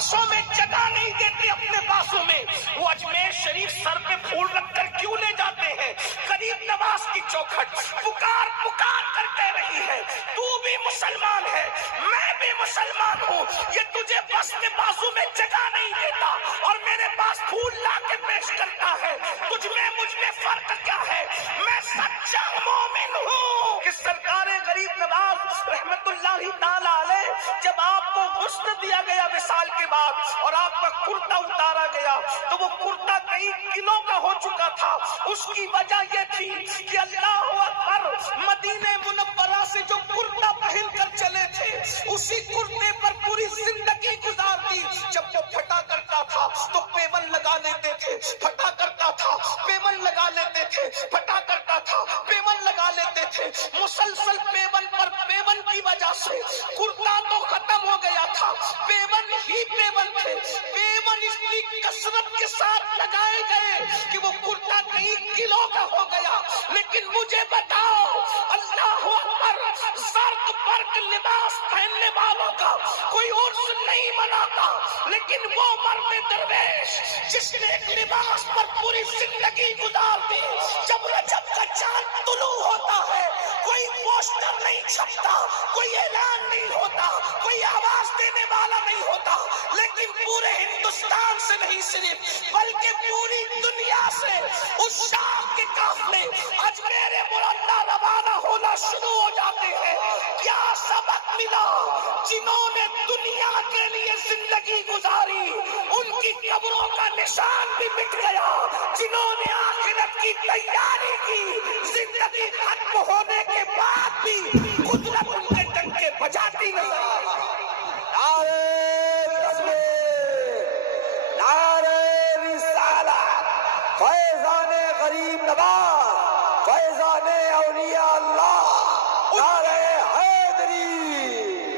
بسوں میں جگہ نہیں دیتے اپنے بازوں میں، وہ اجمیر شریف سر پہ پھول رکھ کر کیوں لے جاتے ہیں؟ غریب نواز کی چوکھٹ پکار پکار کر کہہ رہی ہے تو بھی مسلمان ہے، میں بھی مسلمان ہوں، یہ تجھے بس کے بازو میں جگہ نہیں دیتا اور میرے پاس پھول لا کے پیش کرتا ہے، تجھ میں مجھ میں فرق کیا ہے؟ میں سچا مومن ہوں کہ سرکار غریب نواز رحمت اللہ تعالی علیہ جب آپ کو غسل دیا گیا وصال کے بعد اور آپ کا کرتا اتارا گیا تو وہ کرتا کئی کلوں کا ہو چکا تھا، اس کی وجہ یہ تھی کہ اللہ اکبر مدینہ منورہ سے جو کرتا پہن کر چلے تھے اسی کرتے پر پوری زندگی گزار دی، جب وہ پھٹا کرتا تھا تو پیون لگا لیتے تھے، پھٹا کرتا تھا پیون لگا لیتے تھے، پھٹا کرتا تھا پیون لگا لیتے تھے، مسلسل پیون پر پیون کی وجہ سے کرتا تو ختم ہو گیا تھا، پیون ہی پیون تھے، پیون اتنی کثرت کے ساتھ لگائے گئے کہ وہ کرتا کئی کلو کا ہو گیا۔ لیکن مجھے بتاؤ اللہ اکبر، زرق برق لباس پہننے والوں کا کوئی عرس نہیں مناتا، لیکن وہ مرد درویش جس نے ایک لباس پر پوری زندگی گزار دی، جب رجب کا چاند طلوع ہوتا ہے کوئی پوسٹر نہیں چھپتا، کوئی اعلان نہیں ہوتا، کوئی آواز دینے والا نہیں ہوتا، لیکن پورے ہندوستان سے نہیں صرف بلکہ پوری دنیا سے اس شام کے قافلے اجمیر معلیٰ روانہ ہونا شروع ہو جاتے ہیں۔ کیا سبق ملا؟ جنہوں نے دنیا کے لیے زندگی گزاری ان کی قبروں کا نشان بھی مٹ گیا، جنہوں نے آخرت کی تیاری کی زندگی ختم ہونے کے بعد بھی قدرت ان کے ڈنکے بجاتی نظر آئی۔ نعرہ تکبیر، نعرہ رسالت، فیضان غریب نواز، فیضان اولیاء اللہ، نعرہ حیدری۔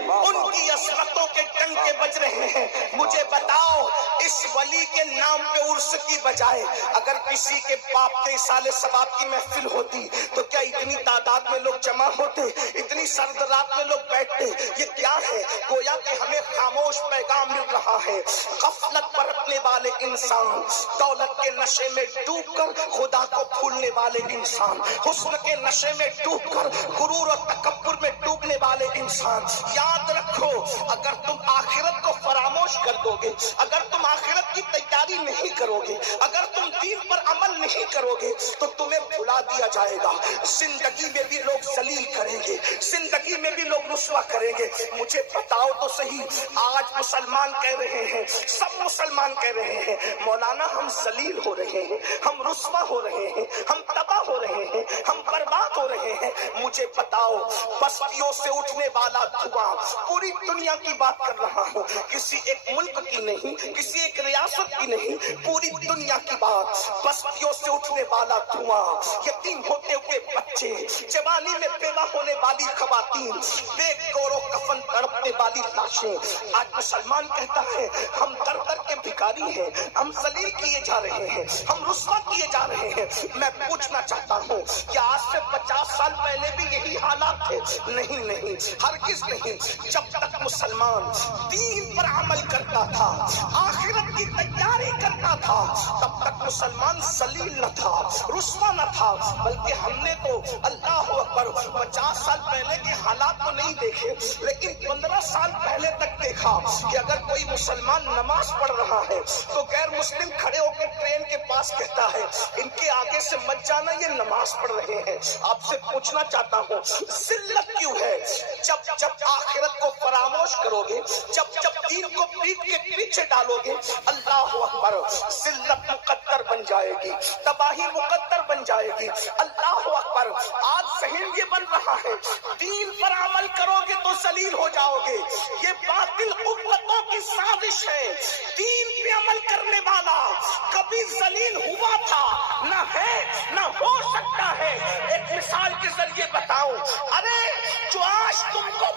ان کی عظمتوں کے ٹنکے بج رہے ہیں۔ مجھے بتاؤ اس ولی کے نام پہ عرس کی بجائے اگر کسی کے باپ کے سال ثواب کی محفل ہوتی تو کیا اتنی تعداد میں لوگ جمع ہوتے؟ اتنی سرد رات میں لوگ بیٹھتے؟ یہ کیا ہے؟ گویا کہ ہمیں خاموش پیغام مل رہا ہے۔ غفلت برتنے والے انسان، دولت کے نشے میں ڈوب کر خدا کو بھولنے والے انسان، حسن کے نشے میں ڈوب کر غرور اور تکبر میں ڈوبنے والے انسان، یاد رکھو اگر تم آخرت کو فراموش کر دو گے، اگر تم آخرت کی تیاری نہیں کرو گے، اگر تم دین پر عمل نہیں کرو گے تو تمہیں بھلا دیا جائے گا۔ زندگی میں بھی لوگ ذلیل کریں گے، زندگی میں بھی لوگ رسوا کریں گے۔ مجھے بتاؤ تو صحیح، آج مسلمان کہہ رہے ہیں، سب مسلمان کہہ رہے ہیں مولانا ہم ذلیل ہو رہے ہیں، ہم رسوا ہو رہے ہیں، ہم تباہ ہو رہے ہیں، ہم برباد ہو رہے ہیں۔ مجھے بتاؤ بستیوں سے اٹھنے والا دھواں، پوری دنیا کی بات کر رہا ہوں، کسی ایک ملک کی نہیں، کسی ایک ریاست کی نہیں، پوری دنیا کی بات، بستیوں سے اٹھنے والا دھواں، یتیم ہوتے ہوئے بچے، جوانی میں بیوہ ہونے والی خواتین، بے گور و کفن تڑپنے والی لاشیں۔ آج مسلمان کہتا ہے ہم در در کے بھکاری ہیں، ہم ذلیل کیے جا رہے ہیں، ہم رسوا کیے جا رہے ہیں۔ میں پوچھنا چاہتا ہوں کہ آج سے 50 سال پہلے بھی یہی حالات تھے؟ نہیں نہیں، ہرگز نہیں۔ جب تک مسلمان دین پر عمل کرتا تھا، آخرت کی تیاری کرتا تھا، تب تک مسلمان ذلیل نہ تھا، رسوا نہ تھا، بلکہ ہم نے تو اللہ اکبر 50 سال پہلے کے حالات تو نہیں دیکھے، لیکن 15 سال پہلے تک دیکھا کہ اگر کوئی مسلمان نماز پڑھ رہا ہے تو غیر مسلم کھڑے ہو کے ٹرین کے پاس کہتا ہے ان کے آگے سے مت جانا، یہ نماز پڑھ رہے ہیں۔ آپ سے پوچھنا چاہتا ہوں ذلت کیوں ہے؟ جب آخرت کو فراموش کرو گے، جب دین کو پیٹ کے پیچھے ڈالو گے، اللہ اکبر، ذلت مقدر بن جائے گی، تباہی مقدر بن جائے گی۔ اللہ اکبر، آج ذہن یہ بن رہا ہے دین پر عمل کرو گے تو ذلیل ہو جاؤ گے، یہ باطل قوتوں کی سازش ہے۔ دین پہ عمل کرنے والا کبھی ذلیل ہوا تھا نہ ہے نہ ہو سکتا ہے۔ ایک مثال کے ذریعے بتاؤں، ارے جو آج تم کو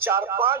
4-5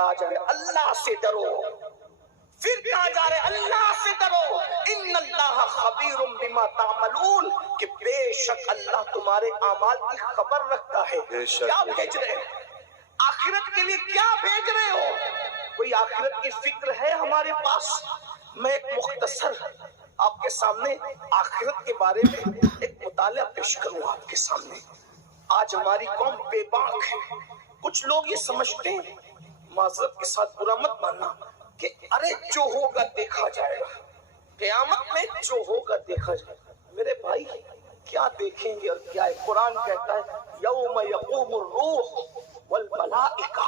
کہا جا رہا ہے اللہ سے ڈرو، پھر کہا جا رہا ہے اللہ سے ڈرو، ان اللہ خبیر بما تعملون، کہ بے شک اللہ تمہارے اعمال کی خبر رکھتا ہے۔ کیا بھیج رہے ہیں؟ آخرت کے لیے کیا بھیج رہے ہو؟ کوئی آخرت کی فکر ہے ہمارے پاس؟ میں ایک مختصر آپ کے سامنے آخرت کے بارے میں ایک مطالعہ پیش کروں آپ کے سامنے۔ آج ہماری قوم بے باک ہے۔ کچھ لوگ یہ سمجھتے ہیں، معذرت کے ساتھ برا مت ماننا، کہ ارے جو ہوگا دیکھا جائے گا، قیامت میں جو ہوگا دیکھا جائے گا۔ میرے بھائی کیا دیکھیں گے اور کیا ہے؟ قرآن کہتا ہے یوم یقوم الروح والملائکہ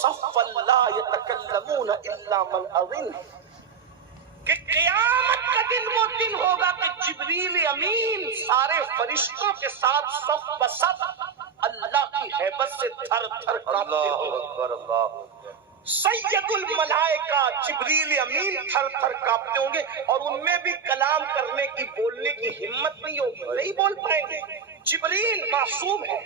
صفا لا یتکلمون الا من اذن، کہ قیامت کا دن وہ دن ہوگا کہ جبریل امین سارے فرشتوں کے ساتھ صف بصف اللہ کی ہیبت سے تھر تھر کانپتے ہوں گے۔ سید الملائکہ جبریل امین تھر تھر کانپتے ہوں گے، اور ان میں بھی کلام کرنے کی، بولنے کی ہمت نہیں ہوگی، نہیں بول پائیں گے۔ جبریل معصوم ہے،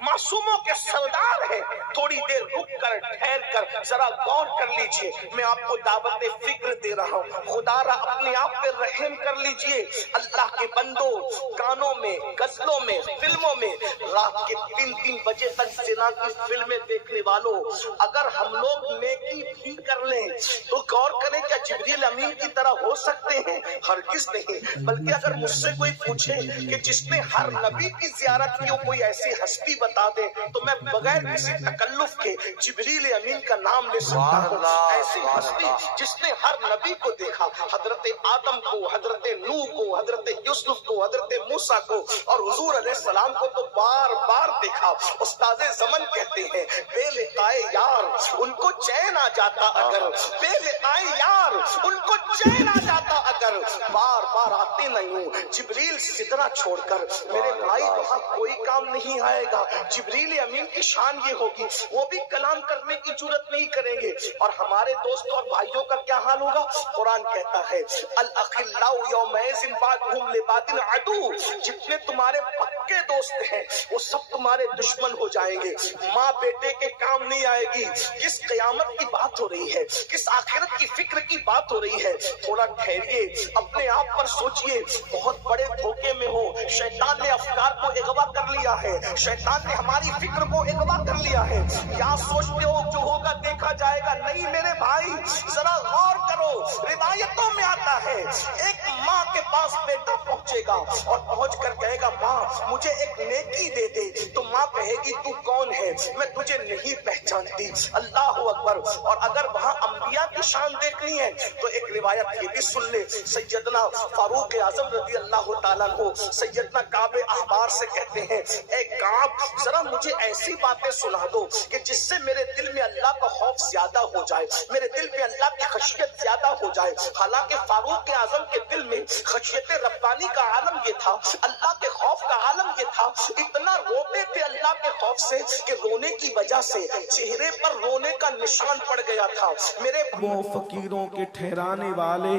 معصوموں کے سردار ہے۔ تھوڑی دیر رک کر ٹھہر کر ذرا غور کر لیجئے، میں آپ کو دعوت فکر دے رہا ہوں۔ خدا را اپنے آپ پہ رحم کر لیجئے۔ اللہ کے بندوں، گانوں میں، غزلوں میں، فلموں میں رات کے 3 بجے تک زنا کی فلمیں دیکھنے والوں، اگر ہم لوگ نیکی بھی کر لیں تو غور کریں کیا جبریل امین کی طرح ہو سکتے ہیں؟ ہرگز نہیں۔ بلکہ اگر مجھ سے کوئی پوچھے کہ جس نے ہر نبی کی زیارت کی ہو کوئی ایسی ہستی بتا دے، تو میں بغیر کسی تکلف کے جبریل امین کا نام لے سکتا ہوں۔ ایسی ہستی جس نے ہر نبی کو دیکھا، حضرت آدم کو، حضرت نوح کو، حضرت یوسف کو، حضرت موسیٰ کو، اور حضور علیہ السلام کو تو بار بار دیکھا۔ استاد زمن کہتے ہیں بے لقائے یار ان کو چین آ جاتا اگر، بے لقائے یار ان کو چین آ جاتا اگر، بار بار آتے نہیں ہوں۔ جبریل سدرا چھوڑ کر میرے بھائی وہاں کوئی کام نہیں آئے گا۔ جبریل امین کی شان یہ ہوگی وہ بھی کلام کرنے کی جرت نہیں کریں گے۔ اور ہمارے دوستوں اور بھائیوں کا کیا حال ہوگا؟ قرآن کہتا ہے الاخلاء یومئذ بعضهم لبعض عدو، جتنے تمہارے پکے دوست ہیں وہ سب تمہارے دشمن ہو جائیں گے۔ ماں بیٹے کے کام نہیں آئے گی۔ کس قیامت کی بات ہو رہی ہے، کس آخرت کی فکر کی بات ہو رہی ہے؟ تھوڑا ٹھہریے، اپنے آپ پر سوچئے، بہت بڑے دھوکے میں ہو۔ شیطان نے افکار کو اغوا کر لیا ہے، شیطان نے ہماری فکر کو اغوا کر لیا ہے۔ یا سوچتے ہو جو ہوگا دیکھا جائے گا؟ نہیں میرے بھائی، ذرا غور کرو۔ روایتوں میں آتا ہے ایک ماں کے پاس بیٹا پہنچے گا اور پہنچ کر کہے گا ماں مجھے ایک نیکی دے دے، تو ماں کہے گی تو کون ہے؟ میں تجھے نہیں پہچانتی۔ اللہ اکبر۔ اور اگر وہاں انبیاء کی شان دیکھنی ہے تو ایک روایت یہ بھی سن لے، سیدنا فاروق اعظم رضی اللہ تعالیٰ عنہ سیدنا کعب احبار سے کہتے ہیں اے کعب ذرا مجھے ایسی باتیں سنا دو کہ جس سے میرے دل میں اللہ کا خوف زیادہ ہو جائے، میرے دل میں اللہ کی خشیت زیادہ ہو جائے۔ حالانکہ فاروق اعظم کے دل میں خشیت ربانی کا عالم یہ تھا، اللہ کے خوف کا عالم یہ تھا، اتنا روتے تھے اللہ کے خوف سے کہ رونے کی وجہ سے چہرے پر رونے کا نشان پڑ گیا تھا۔ میرے وہ فقیروں کے ٹھہرانے والے،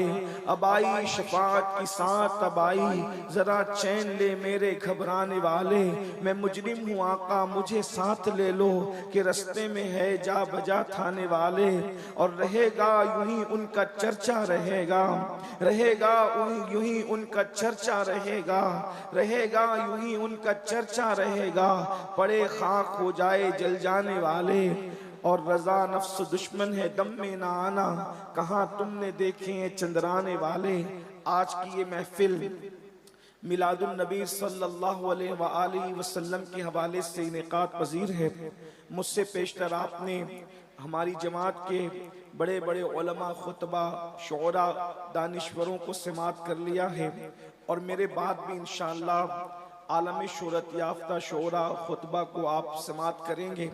اب آئی شفاعت کی ساتھ، اب آئی ذرا چین لے میرے گھبرانے والے، میں مجرم ہوں آقا مجھے ساتھ لے لو، کہ رستے میں ہے جا بجا تھانے والے، اور رہے گا یوں ہی ان کا چرچا رہے گا، رہے گا یوں ہی ان کا چرچا رہے گا، رہے گا یوں ہی ان کا چرچا رہے گا، پڑے خاک ہو جائے جل جانے والے، اور رضا نفس دشمن ہے دم میں نہ آنا، کہاں تم نے دیکھے ہیں چندرانے والے۔ آج کی یہ محفل میلاد النبی صلی اللہ علیہ وآلہ وسلم کے حوالے سے انعقاد پذیر ہے۔ مجھ سے پیشتر آپ نے ہماری جماعت کے بڑے بڑے علماء، خطبہ، شعراء، دانشوروں کو سماعت کر لیا ہے، اور میرے بعد بھی انشاءاللہ عالم شہرت یافتہ شعراء خطبہ کو آپ سماعت کریں گے۔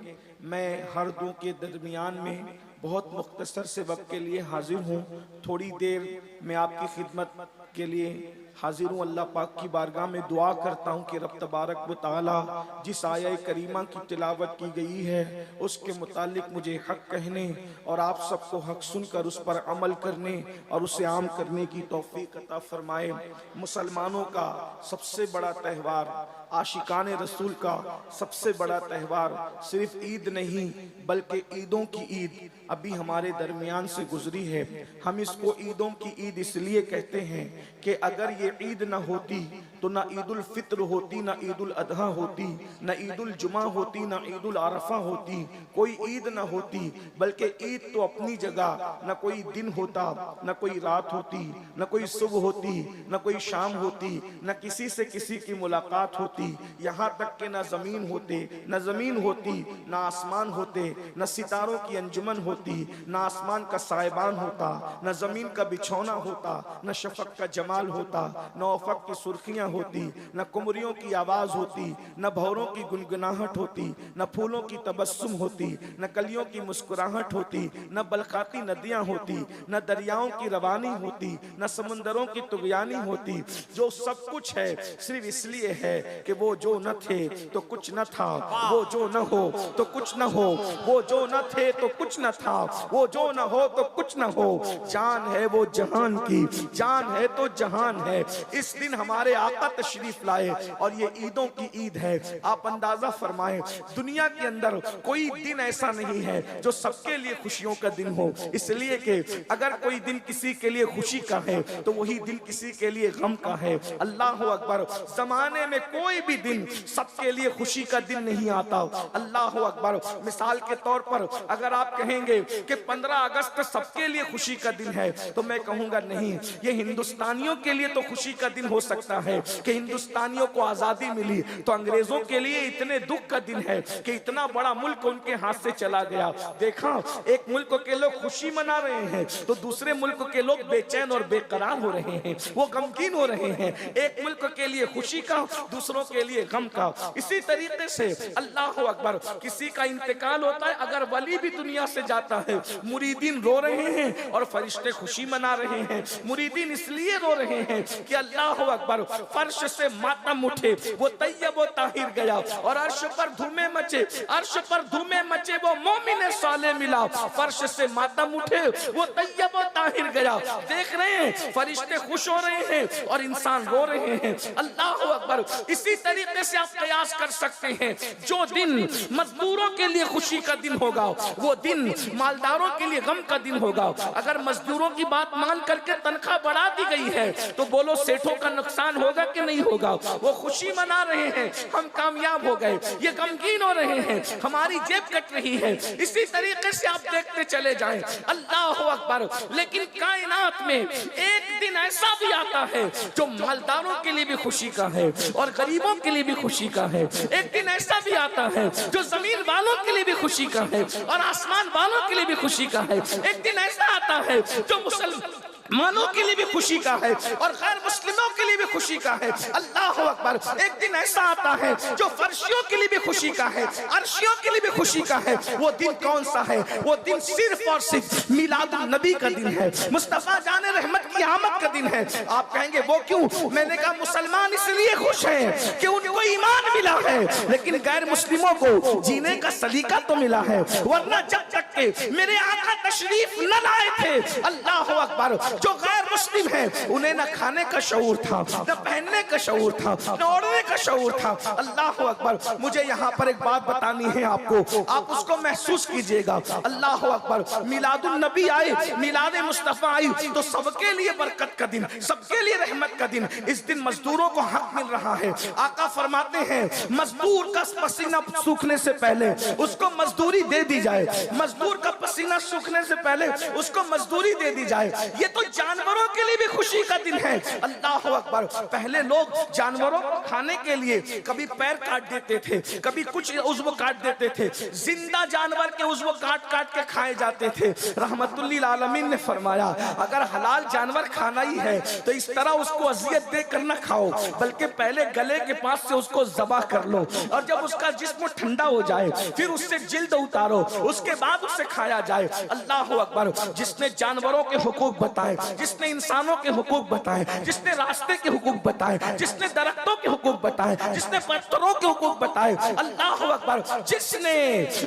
میں ہر دو کے درمیان میں بہت مختصر سے وقت کے لیے حاضر ہوں۔ تھوڑی دیر میں آپ کی خدمت کے لیے حاضر ہوں۔ اللہ پاک کی بارگاہ میں دعا کرتا ہوں کہ رب تبارک و تعالی جس آیہ کریمہ کی تلاوت کی گئی ہے اس کے متعلق مجھے حق کہنے اور آپ سب کو حق سن کر اس پر عمل کرنے اور اسے عام کرنے کی توفیق عطا فرمائے۔ مسلمانوں کا سب سے بڑا تہوار، عاشقان رسول کا سب سے بڑا تہوار صرف عید نہیں بلکہ عیدوں کی عید ابھی ہمارے درمیان سے گزری ہے۔ ہم اس کو عیدوں کی عید اس لیے کہتے ہیں کہ اگر یہ عید نہ ہوتی تو نہ عید الفطر ہوتی، نہ عید الاضحیٰ ہوتی، نہ عید الجمعہ ہوتی، نہ عید العرفہ ہوتی، کوئی عید نہ ہوتی۔ بلکہ عید تو اپنی جگہ، نہ کوئی دن ہوتا، نہ کوئی رات ہوتی، نہ کوئی صبح ہوتی، نہ کوئی شام ہوتی، نہ کسی سے کسی کی ملاقات ہوتی، یہاں تک کہ نہ زمین ہوتے، نہ زمین ہوتی، نہ آسمان ہوتے، نہ ستاروں کی انجمن ہوتی، نہ آسمان کا سائبان ہوتا، نہ زمین کا بچھونا ہوتا، نہ شفق کا جمال ہوتا، نہ افق کی سرخیاں ہوتی، نہ قمریوں کی آواز ہوتی، نہ بھوروں کی گنگناہٹ ہوتی، نہ پھولوں کی تبسم ہوتی، نہ کلیوں کی مسکراہٹ ہوتی، نہ بلخاتی ندیاں ہوتی، نہ دریاؤں کی روانی ہوتی، نہ سمندروں کی طغیانی ہوتی۔ جو سب کچھ ہے صرف اس لیے ہے کہ وہ جو نہ تھے تو کچھ نہ تھا، وہ جو نہ ہو تو کچھ نہ ہو، وہ جو نہ تھے تو کچھ نہ تھا، وہ جو نہ ہو تو کچھ نہ ہو۔ جان ہے وہ جہان کی، جان ہے تو جہان ہے۔ اس دن ہمارے آقا تشریف لائے اور یہ عیدوں کی عید ہے۔ آپ اندازہ فرمائیں دنیا کے اندر کوئی دن ایسا نہیں ہے جو سب کے لیے خوشیوں کا دن ہو، اس لیے کہ اگر کوئی دن کسی کے لیے خوشی کا ہے تو وہی دن کسی کے لیے غم کا ہے۔ اللہ اکبر، زمانے میں کوئی بھی دن سب کے لیے خوشی کا دن نہیں آتا۔ اللہ اکبر، مثال کے طور پر اگر آپ کہیں گے کہ 15 اگست سب کے لیے خوشی کا دن ہے تو میں کہوں گا نہیں، یہ ہندوستانیوں کے لیے تو خوشی کا دن ہو سکتا ہے کہ ہندوستانیوں کو آزادی ملی، تو انگریزوں کے لیے اتنے دکھ کا دن ہے کہ اتنا بڑا ملک ان کے ہاتھ سے چلا گیا۔ دیکھا ایک ملک کے لوگ خوشی منا رہے ہیں تو دوسرے ملک کے لوگ بے چین اور بے قرار ہو رہے ہیں، وہ غمگین ہو رہے ہیں۔ ایک ملک کے لیے خوشی کا، دوسروں کے لیے غم کا۔ اسی طریقے سے اللہ اکبر، کسی کا انتقال ہوتا ہے، اگر ولی بھی دنیا سے جاتا ہے مریدین رو رہے ہیں اور فرشتے خوشی منا رہے ہیں۔ مریدین اس لیے رو رہے ہیں کہ اللہ اکبر، فرش سے ماتم اٹھے وہ طیب و طاہر گیا اور عرش پر دھومے مچے، عرش پر دھومے مچے وہ مومن صالح ملا، فرش سے ماتم اٹھے وہ طیب و طاہر گیا۔ دیکھ رہے ہیں فرشتے خوش ہو رہے ہیں اور انسان رو رہے ہیں۔ اللہ اکبر، اسی طریقے سے آپ قیاس کر سکتے ہیں، جو دن مزدوروں کے لیے خوشی کا دن ہوگا وہ دن مالداروں کے لیے غم کا دن ہوگا۔ اگر مزدوروں کی بات مان کر کے تنخواہ بڑھا دی گئی ہے تو بولو سیٹھوں کا نقصان ہوگا کہ نہیں ہوگا؟ وہ خوشی منا رہے ہیں ہم کامیاب ہو گئے، یہ غمگین ہو رہے ہیں ہماری جیب کٹ رہی ہے۔ اسی طریقے سے آپ دیکھتے چلے جائیں، اللہ اکبر۔ لیکن کائنات میں ایک دن ایسا بھی آتا ہے جو مالداروں کے لیے بھی خوشی کا ہے اور غریبوں کے لیے بھی خوشی کا ہے۔ ایک دن ایسا بھی آتا ہے جو زمین والوں کے لیے بھی خوشی کا ہے اور آسمان والوں کے لیے بھی خوشی کا ہے۔ ایک دن ایسا آتا ہے جو مسلمانوں کے لیے بھی خوشی کا ہے اور غیر مسلموں کے لیے بھی خوشی کا ہے۔ اللہ اکبر، ایک دن ایسا آتا ہے جو فرشیوں کے لیے بھی خوشی کا ہے، عرشیوں کے لیے بھی خوشی کا ہے۔ وہ دن کون سا ہے؟ وہ دن صرف اور صرف میلاد النبی کا دن ہے، مصطفیٰ جان رحمت کی آمد کا دن ہے۔ آپ کہیں گے وہ کیوں؟ میں نے کہا مسلمان اس لیے خوش ہیں کہ ان کو ایمان ملا ہے، لیکن غیر مسلموں کو جینے کا سلیقہ تو ملا ہے، ورنہ جب تک کہ میرے آقا تشریف نہ لائے تھے، اللہ اکبر، جو غیر مسلم ہیں انہیں نہ کھانے کا شعور تھا، نہ پہننے کا شعور تھا، نہ اوڑھنے کا شعور تھا۔ اللہ اکبر، مجھے یہاں پر ایک بات بتانی ہے آپ کو، آپ اس کو محسوس کیجئے گا۔ اللہ اکبر، میلاد النبی آئے، میلاد مصطفیٰ آئی تو سب کے لیے برکت کا دن، سب کے لیے رحمت کا دن۔ اس دن مزدوروں کو حق مل رہا ہے۔ آقا فرماتے ہیں مزدور کا پسینہ سوکھنے سے پہلے اس کو مزدوری دے دی جائے، مزدور کا پسینہ سوکھنے سے پہلے اس کو مزدوری دے دی جائے۔ یہ تو جانوروں کے لیے بھی خوشی کا دن ہے۔ اللہ اکبر، پہلے لوگ جانوروں کو کھانے کے لیے کبھی پیر کاٹ دیتے تھے، کبھی کچھ عضو کاٹ دیتے تھے، زندہ جانور کے عضو کاٹ کاٹ کے کھائے جاتے تھے۔ رحمت للعالمین نے فرمایا اگر حلال جانور کھانا ہی ہے تو اس طرح اس کو اذیت دے کر نہ کھاؤ، بلکہ پہلے گلے کے پاس سے اس کو ذبح کر لو، اور جب اس کا جسم ٹھنڈا ہو جائے پھر اس سے جلد اتارو، اس کے بعد سے کھایا جائے. اللہ اکبر. جس نے جانوروں کے حقوق بتائے, جس نے انسانوں کے حقوق بتائے, جس نے راستے کے حقوق بتائے, جس نے درختوں کے حقوق بتائے, جس نے پتھروں کے حقوق بتائے, اللہ اکبر. جس نے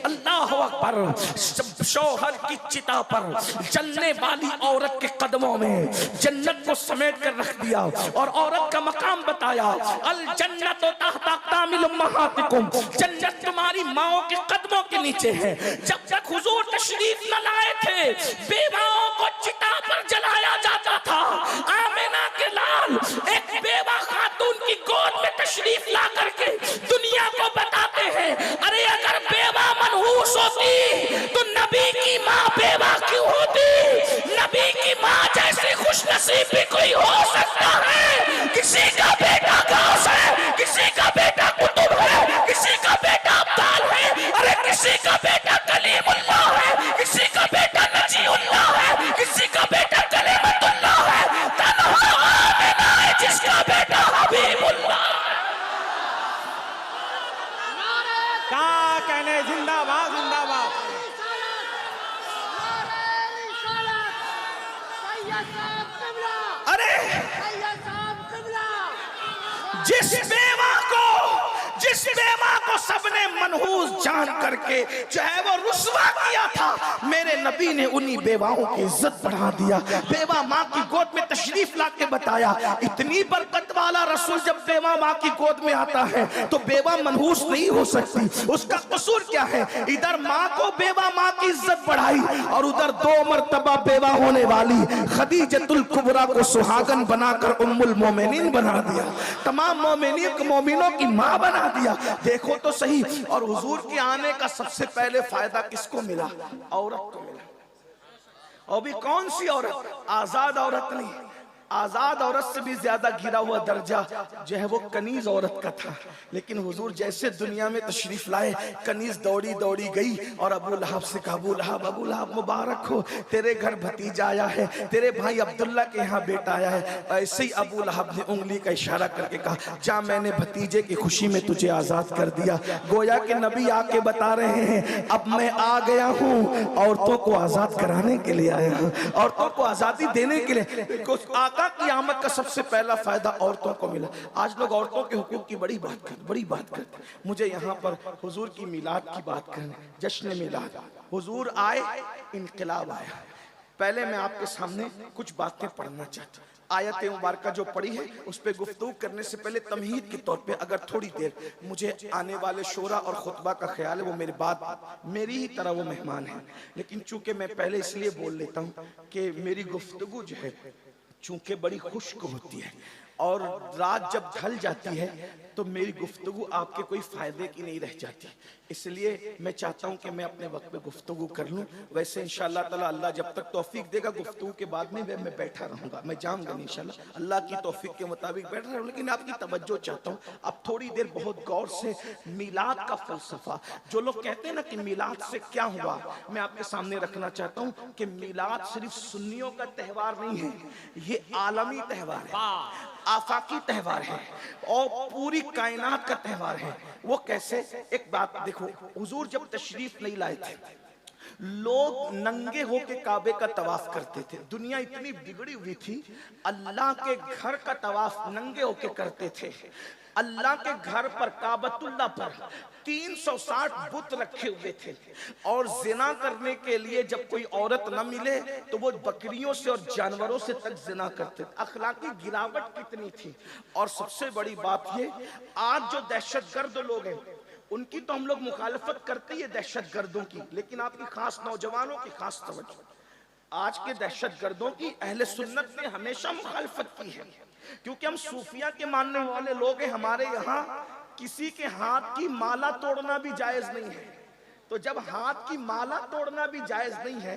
اللہ اکبر شوہر کی چتا پر جلنے والی عورت کے قدموں میں جنت کو سمیٹ کر رکھ دیا اور عورت کا مقام بتایا. الجنت تحت اقدام امہاتکم, جنت تمہاری ماؤں کے قدموں کے نیچے ہے. جب تک حضور تشریف نہ لائے تھے بیواؤں کو چتا پر جلایا جاتا تھا. آمنہ کے لال ایک بیوہ خاتون کی گود میں تشریف لا کر کے دنیا کو بتاتے ہیں, ارے اگر بیوہ منحوس ہوتی تو نبی کی ماں بیوہ کیوں ہوتی؟ نبی کی ماں جیسے خوش نصیب بھی کوئی ہو سکتا ہے. کسی کا بیٹا غوث ہے, کسی کا بیٹا قطب ہے, کسی کا بیٹا عبدال ہے, ارے کسی کا بیٹا کلیم اللہ ہے, کسی کا بیٹا نجی اللہ ہے, کسی کا بیٹا کلمت اللہ ہے. تنہا آمنہ ہے جس کا بیٹا حبیب اللہ. کیا کہنے, زندہ باد زندہ باد. ارے جس بیوہ کو سب نے منحوس جان کر کے جو ہے وہ رسوا کیا تھا, میرے نبی نے انہی بیواؤں کی عزت بڑھا دیا. بیوہ ماں کی گود میں تشریف لا کے بتایا. اتنی برکت والا رسول جب بیوہ ماں کی گود میں آتا ہے تو بیوہ منحوس نہیں ہو سکتی. اس کا قصور کیا ہے؟ ادھر ماں کو بیوہ ماں کی عزت بڑھائی اور ادھر 2 مرتبہ بیوہ ہونے والی خدیجۃ الکبریٰ کو سہاگن بنا کر ام المومنین بنا دیا, تمام مومنوں کی ماں بنا دیا. دیکھو تو صحیح. اور حضور کے آنے کا سب سے پہلے فائدہ کس کو ملا؟ عورت کو ملا. اور بھی کون سی عورت؟ آزاد عورت نہیں. آزاد عورت سے بھی زیادہ گرا ہوا درجہ جو ہے وہ کنیز عورت کا تھا. لیکن حضور جیسے دنیا میں تشریف لائے, کنیز دوڑی دوڑی گئی اور ابو لہب سے کہا, ابو لہب مبارک ہو, تیرے گھر بھتیجا آیا ہے, تیرے بھائی عبداللہ کے یہاں بیٹا آیا ہے. ایسے ہی ابو لہب نے انگلی کا اشارہ کر کے کہا, جا میں نے بھتیجے کی خوشی میں تجھے آزاد کر دیا. گویا کہ نبی آ کے بتا رہے ہیں, اب میں آ گیا ہوں, عورتوں کو آزاد کرانے کے لیے آیا ہوں, عورتوں کو آزادی دینے کے لیے. آقا کی آمد کا سب سے پہلا فائدہ عورتوں کو ملا. آج لوگ عورتوں کے حقوق کی بڑی بات کرتے. مجھے یہاں پر حضور کی میلاد کی بات کرنے, جشن میلاد. حضور آئے, انقلاب آیا. پہلے میں آپ کے سامنے کچھ باتیں پڑھنا چاہتا ہوں. آیت مبارکہ جو پڑھی ہے اس پہ گفتگو کرنے سے پہلے تمہید کے طور پہ اگر تھوڑی دیر مجھے آنے والے شورا اور خطبہ کا خیال ہے, وہ میرے بعد میری ہی طرح وہ مہمان ہیں, لیکن چونکہ میں پہلے اس لیے بول لیتا ہوں کہ میری گفتگو جو ہے چونکہ بڑی خشک ہوتی ہے اور رات جب ڈھل جاتی ہے تو میری گفتگو آپ کے کوئی فائدے کی نہیں رہ جاتی. اس لیے میں چاہتا ہوں کہ میں اپنے وقت پہ گفتگو کر لوں. ویسے انشاءاللہ تعالی اللہ جب تک توفیق دے گا گفتگو کے بعد میں بیٹھا رہوں گا, میں جاؤں گا نہیں انشاءاللہ, اللہ کی توفیق کے مطابق بیٹھا رہوں. لیکن آپ کی توجہ چاہتا ہوں, اب تھوڑی دیر بہت غور سے میلاد کا فلسفہ, جو لوگ کہتے ہیں نا کہ میلاد سے کیا ہوا, میں آپ کے سامنے رکھنا چاہتا ہوں کہ میلاد صرف سنیوں کا تہوار نہیں ہے, یہ عالمی تہوار ہے, آفاقی تہوار ہے اور پوری کائنات کا تہوار ہے. وہ کیسے؟ ایک بات دیکھو, حضور جب تشریف نہیں لائے تھے لوگ ننگے ہو کے کعبے کا طواف کرتے تھے. دنیا اتنی بگڑی ہوئی تھی, اللہ کے گھر کا طواف ننگے ہو کے کرتے تھے. اللہ کے گھر پر کعبۃ اللہ پر 360 بت رکھے ہوئے تھے اور زنا کرنے کے لیے جب کوئی عورت نہ ملے تو وہ بکریوں سے اور جانوروں سے تک زنا کرتے تھے. اخلاقی گراوٹ کتنی تھی. اور سب سے بڑی بات یہ, آج جو دہشت گرد لوگ ہیں ان کی تو ہم لوگ مخالفت کرتے ہیں دہشت گردوں کی, لیکن آپ کی خاص نوجوانوں کی خاص توجہ, آج کے دہشت گردوں کی اہل سنت نے ہمیشہ مخالفت کی ہے, کیونکہ ہم صوفیہ کے ماننے والے لوگ ہیں. ہمارے یہاں کسی کے ہاتھ کی مالا توڑنا بھی جائز نہیں ہے. تو جب ہاتھ کی مالا توڑنا بھی جائز نہیں ہے,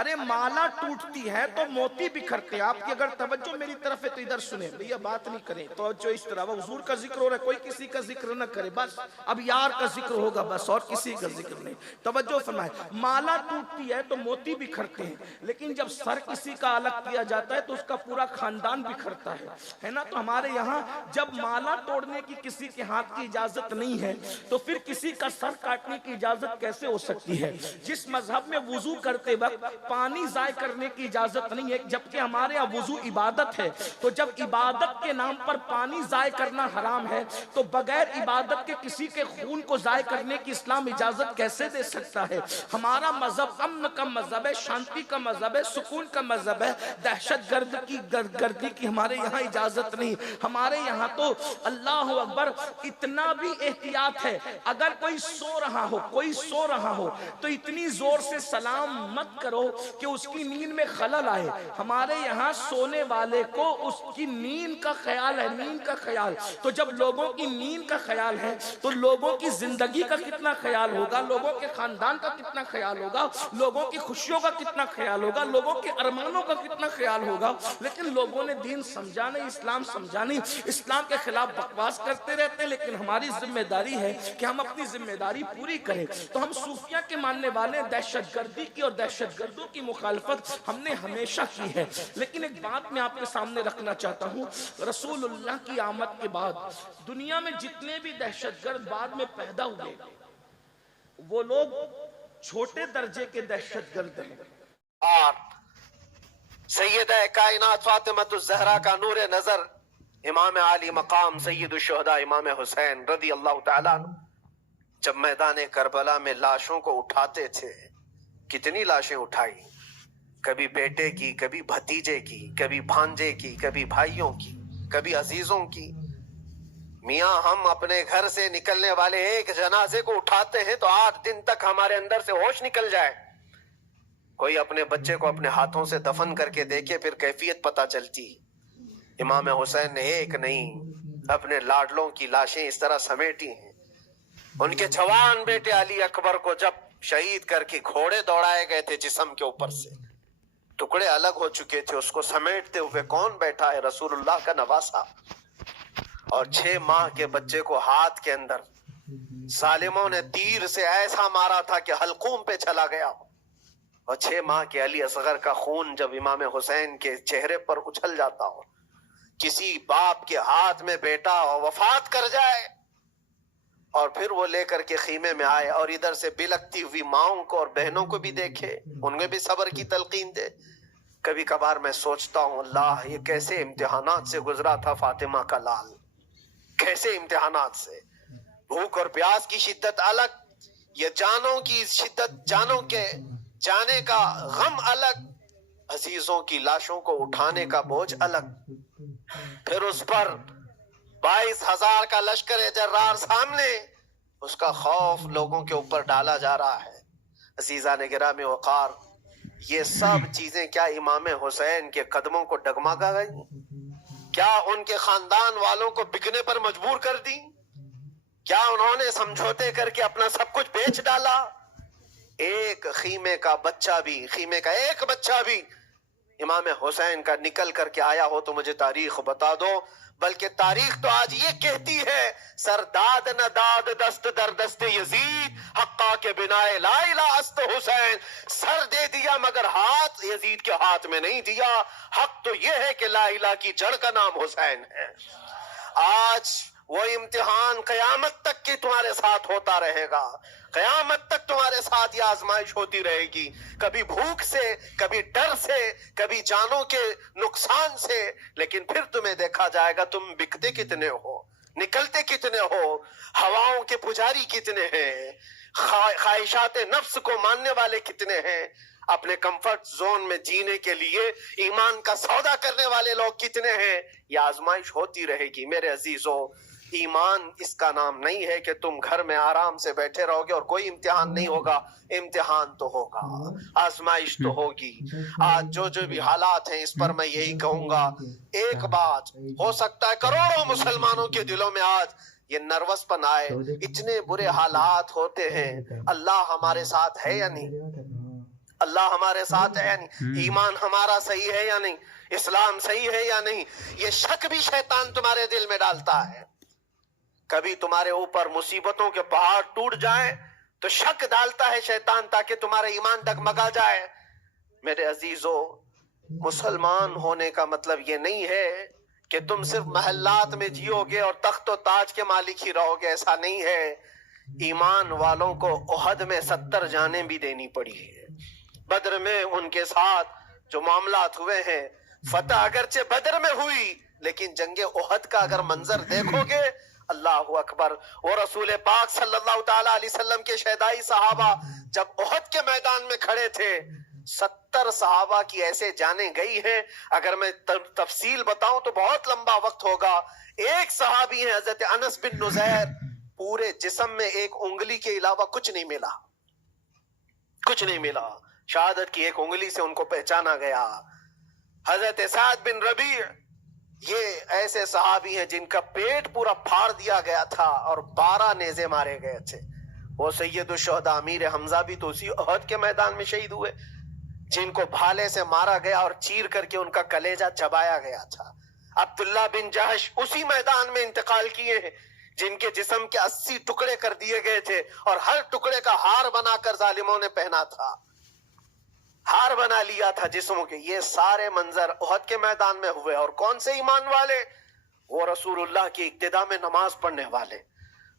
ارے مالا ٹوٹتی ہے تو موتی بکھرتے ہیں. آپ کی اگر توجہ میری طرف ہے تو ادھر سنیں, بھیا بات نہیں کریں, توجہ اس طرح. وہ حضور کا ذکر ہو رہا ہے, کوئی کسی کا ذکر نہ کرے, بس اب یار کا ذکر ہوگا بس, اور کسی کا ذکر نہیں. توجہ فرمائے, مالا ٹوٹتی ہے تو موتی بکھرتے ہیں, لیکن جب سر کسی کا الگ کیا جاتا ہے تو اس کا پورا خاندان بکھرتا ہے نا. تو ہمارے یہاں جب مالا توڑنے کی کسی کے ہاتھ کی اجازت نہیں ہے تو پھر کسی کا سر کاٹنے کی اجازت کیسے ہو سکتی ہے؟ جس مذہب میں وضو کرتے وقت پانی ضائع کرنے کی اجازت نہیں ہے، جبکہ ہمارے یہاں وضو عبادت ہے، تو جب عبادت کے نام پر پانی ضائع کرنا حرام ہے تو بغیر عبادت کے کسی کے خون کو ضائع کرنے کی اسلام اجازت کیسے دے سکتا ہے؟ ہمارا مذہب امن کا مذہب ہے، شانتی کا مذہب ہے، سکون کا مذہب ہے، دہشت گردی کی ہمارے یہاں اجازت نہیں۔ ہمارے یہاں تو اللہ اکبر اتنا بھی احتیاط ہے، اگر کوئی سو رہا ہو تو اتنی زور سے سلام مت کرو کہ اس کی نیند میں خلل آئے۔ ہمارے یہاں سونے والے کو اس کی نیند کا خیال ہے، نیند کا خیال، تو جب لوگوں کی نیند کا خیال ہے تو لوگوں کی زندگی کا کتنا خیال ہوگا، لوگوں کے خاندان کا کتنا خیال ہوگا، لوگوں کی خوشیوں کا کتنا خیال ہوگا، لوگوں کے ارمانوں کا کتنا خیال ہوگا۔ لیکن لوگوں نے دین سمجھا نہیں، اسلام سمجھا نہیں، اسلام کے خلاف بکواس کرتے رہتے۔ لیکن ہماری ذمہ داری ہے کہ ہم اپنی ذمہ داری پوری کریں۔ تو ہم صوفیہ کے ماننے والے دہشت گردی کی اور دہشت گردوں کی مخالفت ہم نے ہمیشہ کی ہے۔ لیکن ایک بات میں آپ کے سامنے رکھنا چاہتا ہوں، رسول اللہ کی آمد کے بعد دنیا میں جتنے بھی دہشت گرد بعد میں پیدا ہوئے وہ لوگ چھوٹے درجے کے دہشت گرد ہیں۔ اور سیدہ کائنات فاطمۃ الزہرا کا نور نظر امام عالی مقام سید الشہداء امام حسین رضی اللہ تعالیٰ عنہ جب میدان کربلا میں لاشوں کو اٹھاتے تھے، کتنی لاشیں اٹھائی، کبھی بیٹے کی، کبھی بھتیجے کی، کبھی بھانجے کی، کبھی بھائیوں کی، کبھی عزیزوں کی۔ میاں ہم اپنے گھر سے نکلنے والے ایک جنازے کو اٹھاتے ہیں تو 8 دن تک ہمارے اندر سے ہوش نکل جائے۔ کوئی اپنے بچے کو اپنے ہاتھوں سے دفن کر کے دیکھے، پھر کیفیت پتہ چلتی۔ امام حسین نے ایک نہیں اپنے لاڈلوں کی لاشیں اس طرح سمیٹی ہیں۔ ان کے جوان بیٹے علی اکبر کو جب شہید کر کے گھوڑے دوڑائے گئے تھے جسم کے اوپر سے، ٹکڑے الگ ہو چکے تھے، اس کو سمیٹتے ہوئے کون بیٹھا ہے؟ رسول اللہ کا نواسا۔ اور 6 ماہ کے بچے کو ہاتھ کے اندر ظالموں نے تیر سے ایسا مارا تھا کہ حلقوم پہ چلا گیا۔ اور 6 ماہ کے علی اصغر کا خون جب امام حسین کے چہرے پر اچھل جاتا ہو، کسی باپ کے ہاتھ میں بیٹا وفات کر جائے اور پھر وہ لے کر کے خیمے میں آئے اور ادھر سے بلکتی ہوئی ماؤں کو اور بہنوں کو بھی دیکھے، ان میں بھی صبر کی تلقین دے۔ کبھی کبھار میں سوچتا ہوں اللہ یہ کیسے امتحانات سے گزرا تھا فاطمہ کا لال، کیسے امتحانات سے، بھوک اور پیاس کی شدت الگ، یہ جانوں کی شدت، جانوں کے جانے کا غم الگ، عزیزوں کی لاشوں کو اٹھانے کا بوجھ الگ، پھر اس پر 22,000 کا لشکر جرار سامنے، اس کا خوف لوگوں کے اوپر ڈالا جا رہا ہے۔ عزیزان گرامی وقار، یہ سب چیزیں کیا امام حسین کے قدموں کو ڈگمگا گئی؟ کیا ان کے خاندان والوں کو بکنے پر مجبور کر دی؟ کیا انہوں نے سمجھوتے کر کے اپنا سب کچھ بیچ ڈالا؟ ایک خیمے کا بچہ بھی، خیمے کا ایک بچہ بھی امام حسین کا نکل کر کے آیا ہو تو مجھے تاریخ بتا دو۔ بلکہ تاریخ تو آج یہ کہتی ہے، سرداد نہ داد دست در دست یزید، حقا کے بنا لا الہ است حسین، سر دے دیا مگر ہاتھ یزید کے ہاتھ میں نہیں دیا۔ حق تو یہ ہے کہ لا الہ کی جڑ کا نام حسین ہے۔ آج وہ امتحان قیامت تک کی تمہارے ساتھ ہوتا رہے گا، قیامت تک تمہارے ساتھ یہ آزمائش ہوتی رہے گی، کبھی بھوک سے، کبھی ڈر سے، کبھی جانوں کے نقصان سے، لیکن پھر تمہیں دیکھا جائے گا تم بکتے کتنے ہو، نکلتے کتنے ہو، ہواؤں کے پجاری کتنے ہیں، خواہشات نفس کو ماننے والے کتنے ہیں، اپنے کمفرٹ زون میں جینے کے لیے ایمان کا سودا کرنے والے لوگ کتنے ہیں۔ یہ آزمائش ہوتی رہے گی میرے عزیزوں۔ ایمان اس کا نام نہیں ہے کہ تم گھر میں آرام سے بیٹھے رہو گے اور کوئی امتحان نہیں ہوگا، امتحان تو ہوگا، آزمائش تو ہوگی۔ آج جو بھی حالات ہیں اس پر میں یہی کہوں گا، ایک بات ہو سکتا ہے کروڑوں مسلمانوں کے دلوں میں آج یہ نروس پن آئے، اتنے برے حالات ہوتے ہیں، اللہ ہمارے ساتھ ہے یا نہیں؟ اللہ ہمارے ساتھ ہے یا نہیں؟ ایمان ہمارا صحیح ہے یا نہیں؟ اسلام صحیح ہے یا نہیں؟ یہ شک بھی شیطان تمہارے دل میں ڈالتا ہے۔ کبھی تمہارے اوپر مصیبتوں کے پہاڑ ٹوٹ جائیں تو شک ڈالتا ہے شیطان تاکہ تمہارا ایمان ڈگمگا جائے۔ میرے عزیزو، مسلمان ہونے کا مطلب یہ نہیں ہے کہ تم صرف محلات میں جیو گے اور تخت و تاج کے مالک ہی رہو گے، ایسا نہیں ہے۔ ایمان والوں کو احد میں 70 جانیں بھی دینی پڑی ہے. بدر میں ان کے ساتھ جو معاملات ہوئے ہیں، فتح اگرچہ بدر میں ہوئی لیکن جنگ احد کا اگر منظر دیکھو گے، اللہ اکبر. وہ رسول پاک صلی اللہ تعالی علیہ وسلم کے شہدائی صحابہ جب احد کے میدان میں کھڑے تھے، 70 صحابہ کی ایسے جانیں گئی ہیں. اگر میں تفصیل بتاؤں تو بہت لمبا وقت ہوگا. ایک صحابی ہیں حضرت انس بن نزیر، پورے جسم میں ایک انگلی کے علاوہ کچھ نہیں ملا، کچھ نہیں ملا. شہادت کی ایک انگلی سے ان کو پہچانا گیا. حضرت سعد بن ربیع، یہ ایسے صحابی ہیں جن کا پیٹ پورا پھاڑ دیا گیا تھا اور 12 نیزے مارے گئے تھے. وہ سید الشہداء امیر حمزہ بھی تو اسی احد کے میدان میں شہید ہوئے، جن کو بھالے سے مارا گیا اور چیر کر کے ان کا کلیجہ چبایا گیا تھا. عبداللہ بن جہش اسی میدان میں انتقال کیے ہیں، جن کے جسم کے 80 ٹکڑے کر دیے گئے تھے اور ہر ٹکڑے کا ہار بنا کر ظالموں نے پہنا تھا، ہار بنا لیا تھا جسموں کے. یہ سارے منظر احد کے میدان میں ہوئے. اور کون سے ایمان والے؟ وہ رسول اللہ کی اقتداء میں نماز پڑھنے والے،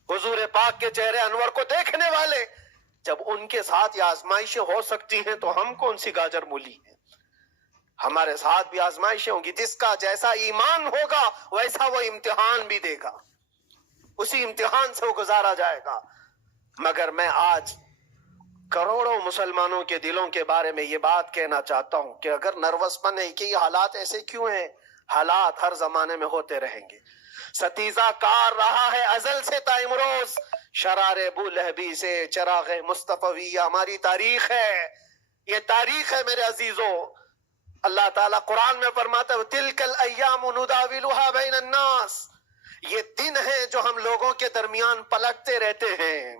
حضور پاک کے چہرے انور کو دیکھنے والے. جب ان کے ساتھ یہ آزمائشیں ہو سکتی ہیں تو ہم کون سی گاجر مولی ہیں؟ ہمارے ساتھ بھی آزمائشیں ہوں گی. جس کا جیسا ایمان ہوگا ویسا وہ امتحان بھی دے گا، اسی امتحان سے وہ گزارا جائے گا. مگر میں آج کروڑوں مسلمانوں کے دلوں کے بارے میں یہ بات کہنا چاہتا ہوں کہ اگر نروس پن ہے کہ یہ حالات ایسے کیوں ہیں، حالات ہر زمانے میں ہوتے رہیں گے. ستیزہ کار رہا ہے ازل سے تا امروز، شرار ابو لہبی سے چراغ مصطفی. ہماری تاریخ ہے، یہ تاریخ ہے میرے عزیزوں. اللہ تعالیٰ قرآن میں فرماتا ہے تِلْكَ الْأَيَّامُ نُدَاوِلُهَا بَيْنَ النَّاسِ، یہ دن ہیں جو ہم لوگوں کے درمیان پلٹتے رہتے ہیں.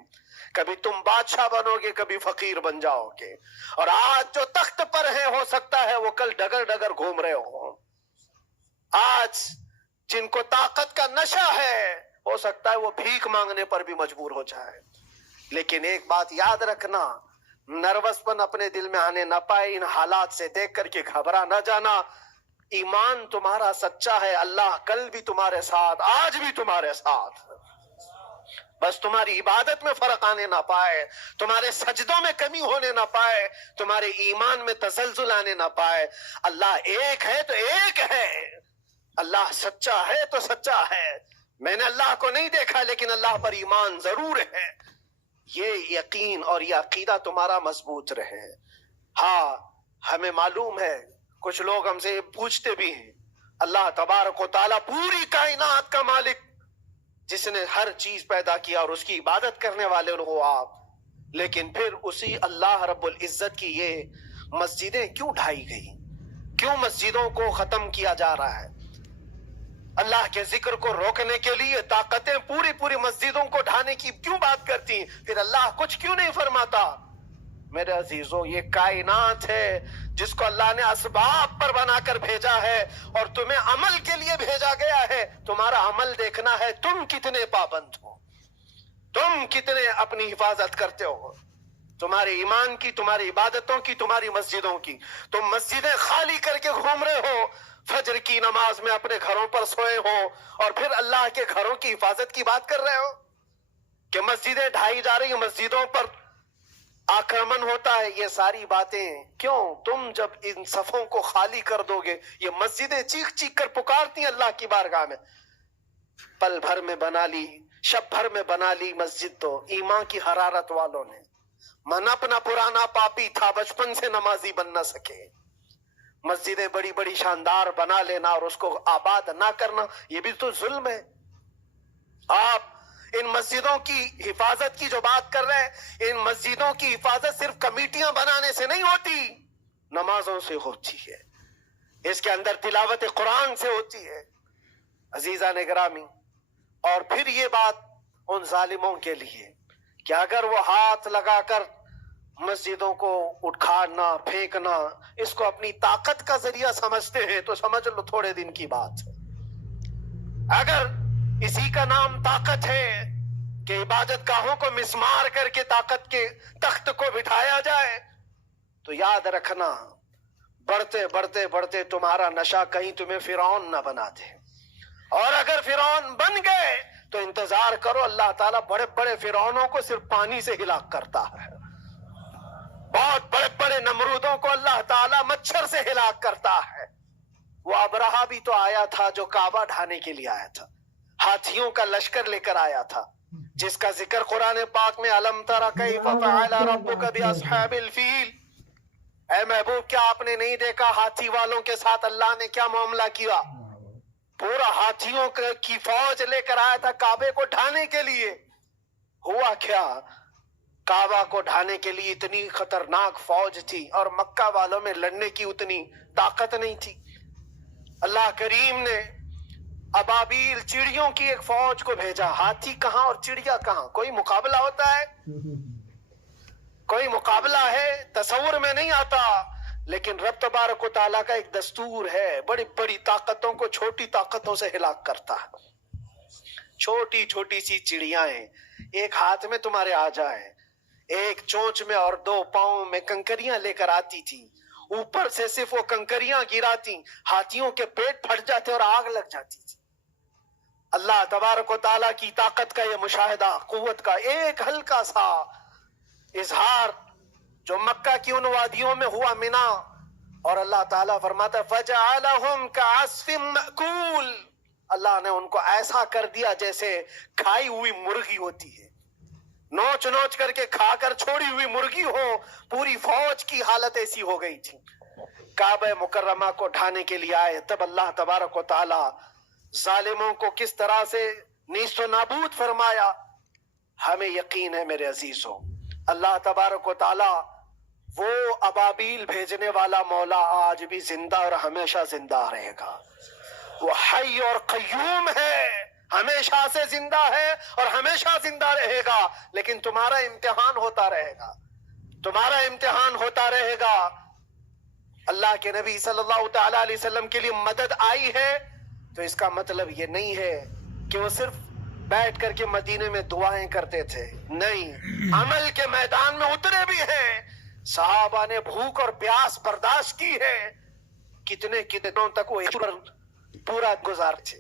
کبھی تم بادشاہ بنو گے، کبھی فقیر بن جاؤ گے. اور آج جو تخت پر ہے ہو سکتا ہے وہ کل ڈگر ڈگر گھوم رہے ہوں. آج جن کو طاقت کا نشہ ہے ہو سکتا ہے وہ بھیک مانگنے پر بھی مجبور ہو جائے. لیکن ایک بات یاد رکھنا، نروس پن اپنے دل میں آنے نہ پائے. ان حالات سے دیکھ کر کے گھبرا نہ جانا. ایمان تمہارا سچا ہے، اللہ کل بھی تمہارے ساتھ، آج بھی تمہارے ساتھ. بس تمہاری عبادت میں فرق آنے نہ پائے، تمہارے سجدوں میں کمی ہونے نہ پائے، تمہارے ایمان میں تزلزل آنے نہ پائے. اللہ ایک ہے تو ایک ہے، اللہ سچا ہے تو سچا ہے. میں نے اللہ کو نہیں دیکھا لیکن اللہ پر ایمان ضرور ہے. یہ یقین اور یہ عقیدہ تمہارا مضبوط رہے. ہاں ہمیں معلوم ہے، کچھ لوگ ہم سے پوچھتے بھی ہیں، اللہ تبارک و تعالیٰ پوری کائنات کا مالک، جس نے ہر چیز پیدا کیا اور اس کی عبادت کرنے والے ہو آپ، لیکن پھر اسی اللہ رب العزت کی یہ مسجدیں کیوں ڈھائی گئی؟ کیوں مسجدوں کو ختم کیا جا رہا ہے؟ اللہ کے ذکر کو روکنے کے لیے طاقتیں پوری مسجدوں کو ڈھانے کی کیوں بات کرتی ہیں؟ پھر اللہ کچھ کیوں نہیں فرماتا؟ میرے عزیزوں، یہ کائنات ہے جس کو اللہ نے اسباب پر بنا کر بھیجا ہے اور تمہیں عمل کے لیے بھیجا گیا ہے. تمہارا عمل دیکھنا ہے، تم کتنے پابند ہو، تم کتنے اپنی حفاظت کرتے ہو، تمہارے ایمان کی، تمہاری عبادتوں کی، تمہاری مسجدوں کی. تم مسجدیں خالی کر کے گھوم رہے ہو، فجر کی نماز میں اپنے گھروں پر سوئے ہو اور پھر اللہ کے گھروں کی حفاظت کی بات کر رہے ہو کہ مسجدیں ڈھائی جا رہی ہیں، مسجدوں پر آکرمن ہوتا ہے. یہ ساری باتیں کیوں؟ تم جب ان صفوں کو خالی کر دو گے، یہ مسجدیں چیخ چیخ کر پکارتی ہیں اللہ کی بارگاہ میں. پل بھر میں بنا لی، شب بھر میں بنا لی مسجد تو ایمان کی حرارت والوں نے. من اپنا پرانا پاپی تھا، بچپن سے نمازی بن نہ سکے. مسجدیں بڑی بڑی شاندار بنا لینا اور اس کو آباد نہ کرنا، یہ بھی تو ظلم ہے. آپ ان مسجدوں کی حفاظت کی جو بات کر رہے ہیں، ان مسجدوں کی حفاظت صرف کمیٹیاں بنانے سے نہیں ہوتی، نمازوں سے ہوتی ہے، اس کے اندر تلاوت قرآن سے ہوتی ہے. عزیزان گرامی، اور پھر یہ بات ان ظالموں کے لیے کہ اگر وہ ہاتھ لگا کر مسجدوں کو اٹھانا پھینکنا اس کو اپنی طاقت کا ذریعہ سمجھتے ہیں تو سمجھ لو تھوڑے دن کی بات ہے. اگر اسی کا نام طاقت ہے کہ عبادت گاہوں کو مسمار کر کے طاقت کے تخت کو بٹھایا جائے، تو یاد رکھنا بڑھتے بڑھتے بڑھتے تمہارا نشہ کہیں تمہیں فرعون نہ بنا دے. اور اگر فرعون بن گئے تو انتظار کرو، اللہ تعالیٰ بڑے بڑے فرعونوں کو صرف پانی سے ہلاک کرتا ہے، بہت بڑے بڑے نمرودوں کو اللہ تعالیٰ مچھر سے ہلاک کرتا ہے۔ وہ ابرہہ بھی تو آیا تھا جو کعبہ ڈھانے کے لیے آیا تھا، ہاتھیوں کا لشکر لے کر آیا تھا، جس کا ذکر قرآن پاک میں الم تر کیف فعل ربک باصحاب الفیل، اے محبوب کیا آپ نے نہیں دیکھا ہاتھی والوں کے ساتھ اللہ نے کیا معاملہ کیا؟ پورا ہاتھیوں کی فوج لے کر آیا تھا کعبے کو ڈھانے کے لیے۔ ہوا کیا؟ کعبہ کو ڈھانے کے لیے اتنی خطرناک فوج تھی اور مکہ والوں میں لڑنے کی اتنی طاقت نہیں تھی۔ اللہ کریم نے ابابیل چڑیوں کی ایک فوج کو بھیجا، ہاتھی کہاں اور چڑیا کہاں؟ کوئی مقابلہ ہوتا ہے؟ کوئی مقابلہ ہے؟ تصور میں نہیں آتا، لیکن رب تبارک و تعالیٰ کا ایک دستور ہے، بڑی بڑی طاقتوں کو چھوٹی طاقتوں سے ہلاک کرتا ہے۔ چھوٹی چھوٹی سی چڑیاں ایک ہاتھ میں تمہارے آ جائیں، ایک چونچ میں اور دو پاؤں میں کنکریاں لے کر آتی تھی، اوپر سے صرف وہ کنکریاں گراتی، ہاتھیوں کے پیٹ پھٹ جاتے اور آگ لگ جاتی تھی۔ اللہ تبارک و تعالیٰ کی طاقت کا یہ مشاہدہ، قوت کا ایک ہلکا سا اظہار جو مکہ کی ان وادیوں میں ہوا منا، اور اللہ تعالیٰ فرماتا فَجَعَلَهُمْ كَعَصْفٍ مَأْكُولٍ، اللہ نے ان کو ایسا کر دیا جیسے کھائی ہوئی مرغی ہوتی ہے، نوچ نوچ کر کے کھا کر چھوڑی ہوئی مرغی ہو، پوری فوج کی حالت ایسی ہو گئی تھی۔ کعبہ مکرمہ کو ڈھانے کے لیے آئے، تب اللہ تبارک و تعالیٰ ظالموں کو کس طرح سے نیست و نابود فرمایا۔ ہمیں یقین ہے میرے عزیزوں، اللہ تبارک و تعالیٰ وہ ابابیل بھیجنے والا مولا آج بھی زندہ اور ہمیشہ زندہ رہے گا۔ وہ حی اور قیوم ہے، ہمیشہ سے زندہ ہے اور ہمیشہ زندہ رہے گا، لیکن تمہارا امتحان ہوتا رہے گا، تمہارا امتحان ہوتا رہے گا۔ اللہ کے نبی صلی اللہ تعالیٰ علیہ وسلم کے لیے مدد آئی ہے تو اس کا مطلب یہ نہیں ہے کہ وہ صرف بیٹھ کر کے مدینے میں دعائیں کرتے تھے، نہیں، عمل کے میدان میں اترے بھی ہیں۔ صحابہ نے بھوک اور پیاس برداشت کی ہے، کتنے کتنوں تک وہ پورا گزار تھے۔